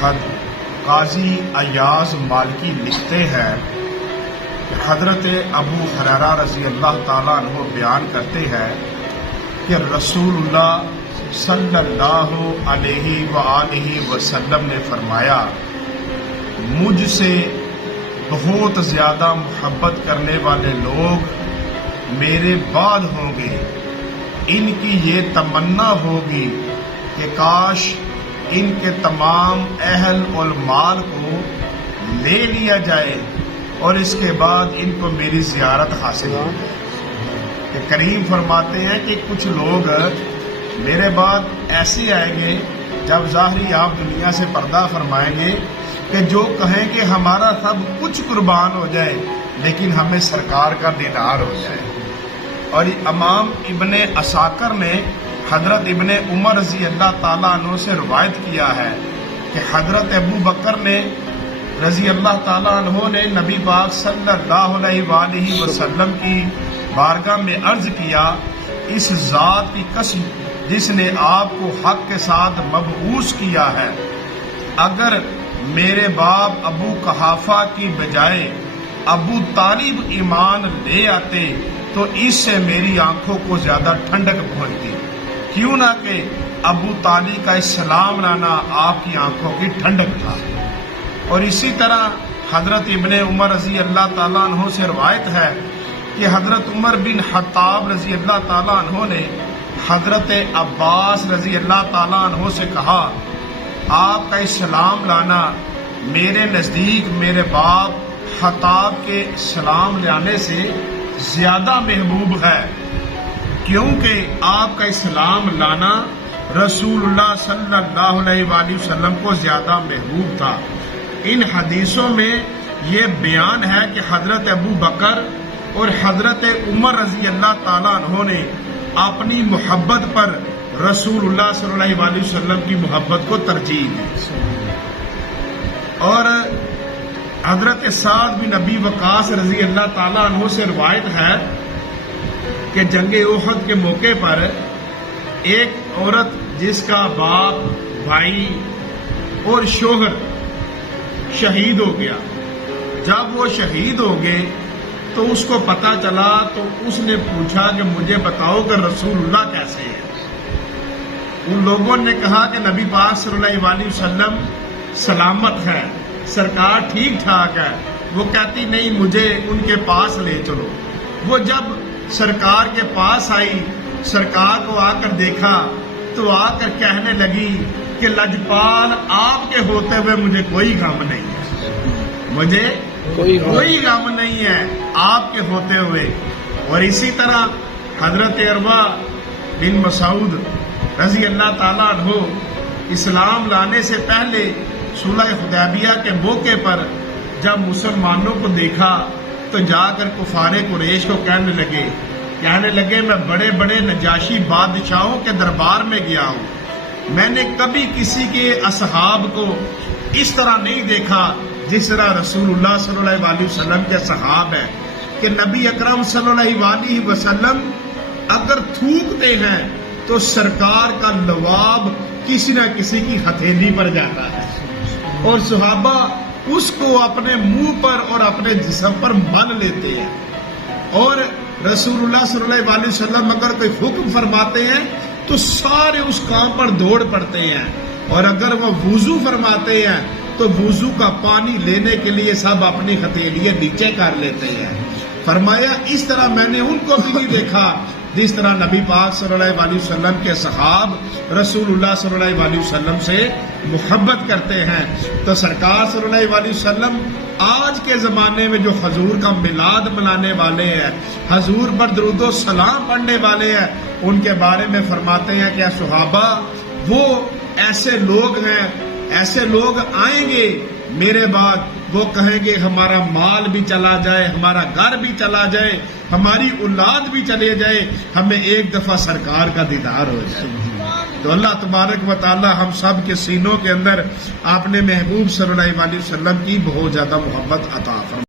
قاضی ایاز مالکی لکھتے ہیں کہ حضرت ابو ہریرہ رضی اللہ تعالیٰ عنہ بیان کرتے ہیں کہ رسول اللہ صلی اللہ علیہ وآلہ وسلم نے فرمایا، مجھ سے بہت زیادہ محبت کرنے والے لوگ میرے بعد ہوں گے، ان کی یہ تمنا ہوگی کہ کاش ان کے تمام اہل اور مال کو لے لیا جائے اور اس کے بعد ان کو میری زیارت حاصل ہو جائے۔ کہ کریم فرماتے ہیں کہ کچھ لوگ میرے بعد ایسے آئیں گے جب ظاہری آپ دنیا سے پردہ فرمائیں گے کہ جو کہیں کہ ہمارا سب کچھ قربان ہو جائے لیکن ہمیں سرکار کا دیدار ہو جائے۔ اور امام ابن عساکر نے حضرت ابن عمر رضی اللہ تعالیٰ عنہ سے روایت کیا ہے کہ حضرت ابو بکر نے رضی اللہ تعالیٰ عنہ نے نبی پاک صلی اللہ علیہ وآلہ وسلم کی بارگاہ میں عرض کیا، اس ذات کی قسم جس نے آپ کو حق کے ساتھ مبعوث کیا ہے، اگر میرے باپ ابو قحافہ کی بجائے ابو طالب ایمان لے آتے تو اس سے میری آنکھوں کو زیادہ ٹھنڈک پہنچتی، کیوں نہ کہ ابو طالب کا اسلام لانا آپ کی آنکھوں کی ٹھنڈک تھا۔ اور اسی طرح حضرت ابن عمر رضی اللہ تعالیٰ عنہ سے روایت ہے کہ حضرت عمر بن خطاب رضی اللہ تعالیٰ عنہ نے حضرت عباس رضی اللہ تعالیٰ عنہ سے کہا، آپ کا اسلام لانا میرے نزدیک میرے باپ خطاب کے اسلام لانے سے زیادہ محبوب ہے، کیونکہ آپ کا اسلام لانا رسول اللہ صلی اللہ علیہ وآلہ وسلم کو زیادہ محبوب تھا۔ ان حدیثوں میں یہ بیان ہے کہ حضرت ابو بکر اور حضرت عمر رضی اللہ تعالیٰ عنہ نے اپنی محبت پر رسول اللہ صلی اللہ علیہ وسلم کی محبت کو ترجیح دی۔ اور حضرت سعد بن ابی وقاص رضی اللہ تعالیٰ عنہ سے روایت ہے کہ جنگ احد کے موقع پر ایک عورت جس کا باپ، بھائی اور شوہر شہید ہو گیا، جب وہ شہید ہو گئے تو اس کو پتہ چلا تو اس نے پوچھا کہ مجھے بتاؤ کہ رسول اللہ کیسے ہیں۔ ان لوگوں نے کہا کہ نبی پاک صلی اللہ علیہ وسلم سلامت ہے، سرکار ٹھیک ٹھاک ہے۔ وہ کہتی نہیں، مجھے ان کے پاس لے چلو۔ وہ جب سرکار کے پاس آئی، سرکار کو آ کر دیکھا تو آ کر کہنے لگی کہ لجپال، آپ کے ہوتے ہوئے مجھے کوئی غم نہیں ہے، مجھے کوئی غم نہیں ہے آپ کے ہوتے ہوئے۔ اور اسی طرح حضرت عروہ بن مسعود رضی اللہ تعالیٰ عنہ اسلام لانے سے پہلے صلح حدیبیہ کے موقع پر جب مسلمانوں کو دیکھا تو جا کر کفار قریش کو کہنے لگے میں بڑے بڑے نجاشی بادشاہوں کے دربار میں گیا ہوں، میں نے کبھی کسی کے اصحاب کو اس طرح نہیں دیکھا جس طرح رسول اللہ صلی اللہ علیہ وسلم کے صحاب ہیں، کہ نبی اکرم صلی اللہ علیہ وسلم اگر تھوکتے ہیں تو سرکار کا لواب کسی نہ کسی کی ہتھیلی پر جاتا ہے اور صحابہ اس کو اپنے منہ پر اور اپنے جسم پر مل لیتے ہیں۔ اور رسول اللہ صلی اللہ علیہ وسلم اگر کوئی حکم فرماتے ہیں تو سارے اس کام پر دوڑ پڑتے ہیں، اور اگر وہ وضو فرماتے ہیں تو وضو کا پانی لینے کے لیے سب اپنی ہتھیلیاں نیچے کر لیتے ہیں۔ فرمایا اس طرح میں نے ان کو بھی نہیں دیکھا جس طرح نبی پاک صلی اللہ علیہ وسلم کے صحاب رسول اللہ صلی اللہ علیہ وسلم سے محبت کرتے ہیں۔ تو سرکار صلی اللہ علیہ وسلم آج کے زمانے میں جو حضور کا میلاد منانے والے ہیں، حضور پر درود و سلام پڑھنے والے ہیں، ان کے بارے میں فرماتے ہیں کہ صحابہ وہ ایسے لوگ ہیں، ایسے لوگ آئیں گے میرے بعد، وہ کہیں گے ہمارا مال بھی چلا جائے، ہمارا گھر بھی چلا جائے، ہماری اولاد بھی چلے جائے، ہمیں ایک دفعہ سرکار کا دیدار ہو جائے۔ تو اللہ تبارک و تعالی ہم سب کے سینوں کے اندر اپنے محبوب صلی اللہ علیہ وسلم کی بہت زیادہ محبت عطا فرمائے۔